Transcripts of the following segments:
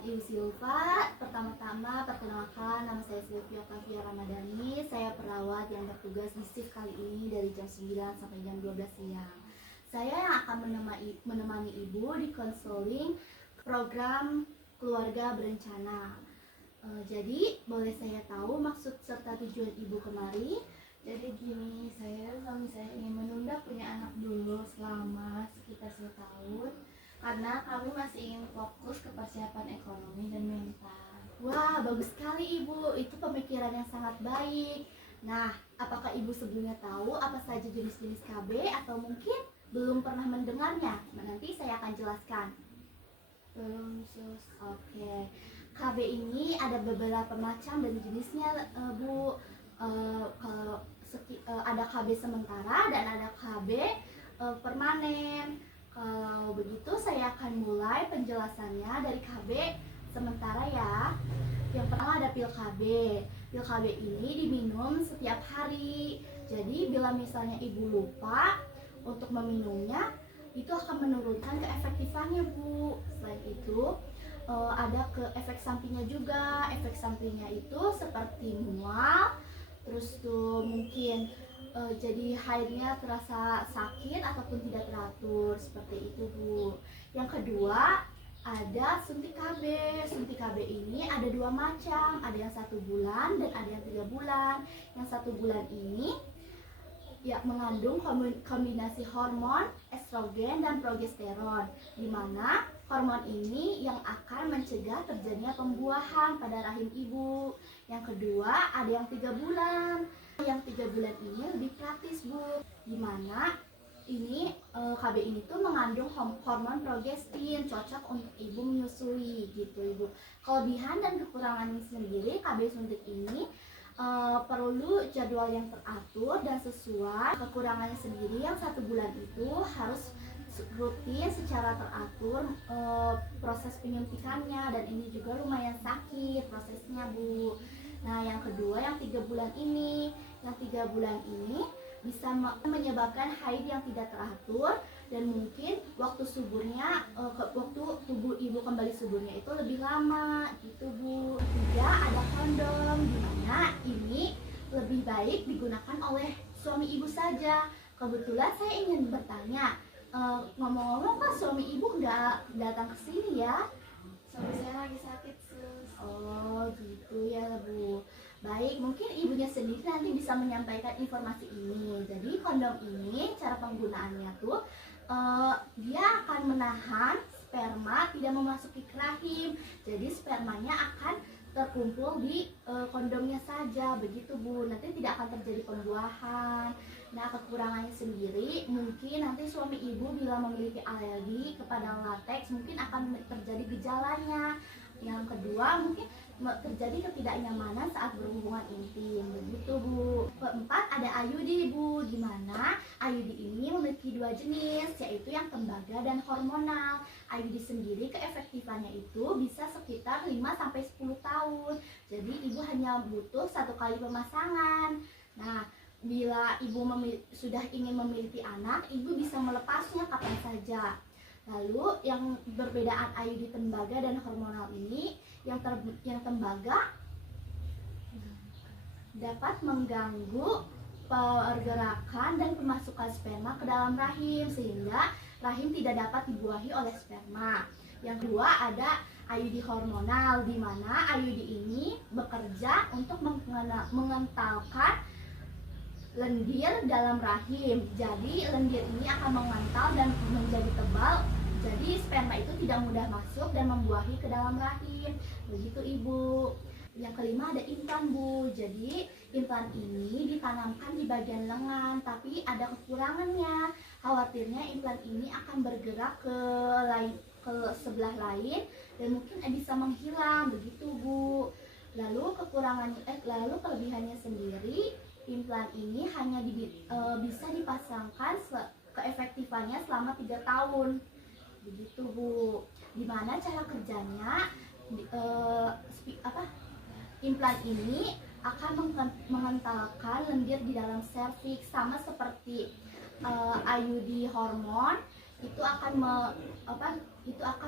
dengan Ibu Silva. Pertama-tama perkenalkan, nama saya Silvia Octavia Ramadhani. Saya perawat yang bertugas di shift kali ini dari jam 9 sampai jam 12 siang. Saya yang akan menemani Ibu di konseling program keluarga berencana. Jadi boleh saya tahu maksud serta tujuan Ibu kemari? Jadi gini, suami saya ingin menunda punya anak dulu selama sekitar 1 tahun karena kami masih ingin fokus ke persiapan ekonomi dan mental. Wah, bagus sekali Ibu. Itu pemikiran yang sangat baik. Nah, apakah Ibu sebelumnya tahu apa saja jenis-jenis KB atau mungkin belum pernah mendengarnya? Nanti saya akan jelaskan. Belum sus. Oke. KB ini ada beberapa macam dan jenisnya, Bu. Ada KB sementara dan ada KB permanen. Kalau begitu saya akan mulai penjelasannya dari KB sementara ya. Yang pertama ada pil KB. Pil KB ini diminum setiap hari. Jadi bila misalnya Ibu lupa untuk meminumnya, itu akan menurunkan keefektifannya, Bu. Selain itu ada efek sampingnya juga. Efek sampingnya itu seperti mual, terus tuh mungkin jadi haidnya terasa sakit ataupun tidak teratur seperti itu, Bu. Yang kedua ada suntik KB. Suntik KB ini ada 2 macam, ada yang 1 bulan dan ada yang 3 bulan. Yang 1 bulan ini ya mengandung kombinasi hormon estrogen dan progesteron, di mana hormon ini yang akan mencegah terjadinya pembuahan pada rahim ibu. Yang kedua ada yang 3 bulan. Yang 3 bulan ini lebih praktis, Bu, di mana ini KB ini tuh mengandung hormon progestin, cocok untuk ibu menyusui gitu, Ibu. Kelebihan dan kekurangannya sendiri, KB suntik ini perlu jadwal yang teratur dan sesuai. Kekurangannya sendiri yang 1 bulan itu harus rutin secara teratur proses penyuntikannya, dan ini juga lumayan sakit prosesnya, Bu. Nah, yang kedua yang 3 bulan ini. Yang 3 bulan ini bisa menyebabkan haid yang tidak teratur dan mungkin waktu suburnya, waktu tubuh ibu kembali suburnya itu lebih lama gitu, Bu. Ketiga ada kondom, dimana ini lebih baik digunakan oleh suami ibu saja. Kebetulan saya ingin bertanya, ngomong-ngomong Pak, suami ibu nggak datang ke sini ya? Suami saya lagi sakit sus. Oh gitu ya, Bu. Baik, mungkin ibunya sendiri nanti bisa menyampaikan informasi ini. Jadi kondom ini cara penggunaannya tuh dia akan menahan sperma tidak memasuki ke rahim. Jadi spermanya akan terkumpul di kondomnya saja, begitu, Bu. Nanti tidak akan terjadi pembuahan. Nah, kekurangannya sendiri mungkin nanti suami ibu bila memiliki alergi kepada lateks mungkin akan terjadi gejalanya. Yang kedua mungkin terjadi ketidaknyamanan saat berhubungan intim, begitu, Bu. Keempat ada IUD, Bu, di mana IUD ini memiliki 2 jenis, yaitu yang tembaga dan hormonal. IUD sendiri keefektifannya itu bisa sekitar 5-10 tahun. Jadi ibu hanya butuh 1 kali pemasangan. Nah, bila ibu sudah ingin memiliki anak, ibu bisa melepasnya kapan saja. Lalu yang perbedaan IUD tembaga dan hormonal ini, yang tembaga dapat mengganggu pergerakan dan pemasukan sperma ke dalam rahim sehingga rahim tidak dapat dibuahi oleh sperma. Yang kedua ada IUD hormonal, di mana IUD ini bekerja untuk mengentalkan lendir dalam rahim. Jadi lendir ini akan mengental dan menjadi tebal. Jadi sperma itu tidak mudah masuk dan membuahi ke dalam rahim. Begitu, Ibu. Yang kelima ada implan, Bu. Jadi implan ini ditanamkan di bagian lengan, tapi ada kekurangannya. Khawatirnya implan ini akan bergerak ke sebelah lain dan mungkin bisa menghilang, begitu, Bu. Lalu kelebihannya sendiri, implan ini hanya bisa dipasangkan keefektifannya selama 3 tahun, begitu, Bu. Dimana cara kerjanya implan ini akan mengentalkan lendir di dalam serviks, sama seperti IUD hormon. Itu akan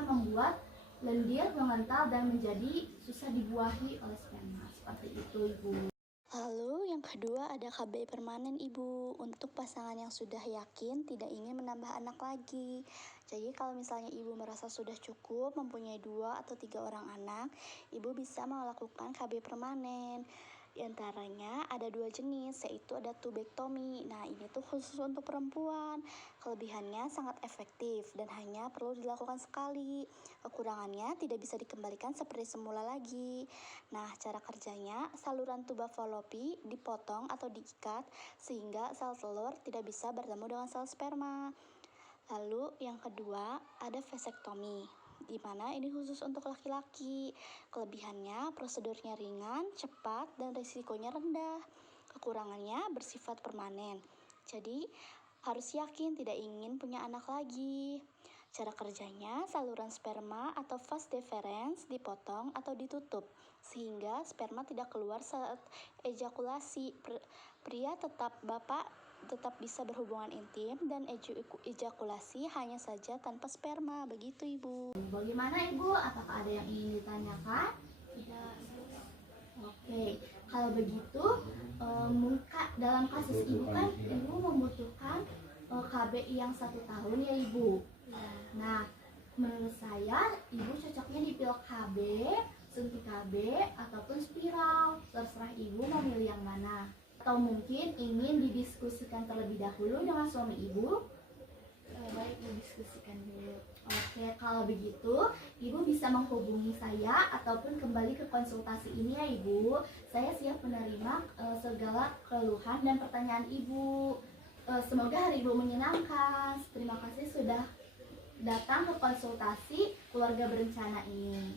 membuat lendir, mengental, dan menjadi susah dibuahi oleh sperma. Seperti itu, Ibu. Lalu yang kedua ada KB permanen Ibu, untuk pasangan yang sudah yakin tidak ingin menambah anak lagi. Jadi kalau misalnya Ibu merasa sudah cukup mempunyai 2 atau 3 orang anak, Ibu bisa melakukan KB permanen. Di antaranya ada 2 jenis, yaitu ada tubektomi. Nah ini tuh khusus untuk perempuan. Kelebihannya sangat efektif dan hanya perlu dilakukan sekali. Kekurangannya tidak bisa dikembalikan seperti semula lagi. Nah, cara kerjanya, saluran tuba falopi dipotong atau diikat sehingga sel telur tidak bisa bertemu dengan sel sperma. Lalu yang kedua, ada vasektomi, di mana ini khusus untuk laki-laki. Kelebihannya, prosedurnya ringan, cepat, dan risikonya rendah. Kekurangannya bersifat permanen. Jadi, harus yakin tidak ingin punya anak lagi. Cara kerjanya, saluran sperma atau vas deferens dipotong atau ditutup sehingga sperma tidak keluar saat ejakulasi. Pria tetap bisa berhubungan intim dan ejakulasi hanya saja tanpa sperma. Begitu, Ibu. Bagaimana, Ibu? Apakah ada yang ingin ditanyakan? Tidak. Oke, kalau begitu, dalam kasus Ibu kan Ibu membutuhkan KB yang 1 tahun ya, Ibu. Ya. Nah, menurut saya Ibu cocoknya di pil KB, suntik KB, ataupun spiral. Terserah Ibu mau milih yang mana. Atau mungkin ingin didiskusikan terlebih dahulu dengan suami Ibu. Baik, didiskusikan dulu. Oke, kalau begitu Ibu bisa menghubungi saya ataupun kembali ke konsultasi ini ya, Ibu. Saya siap menerima segala keluhan dan pertanyaan Ibu. Semoga hari Ibu menyenangkan. Terima kasih sudah datang ke konsultasi keluarga berencana ini.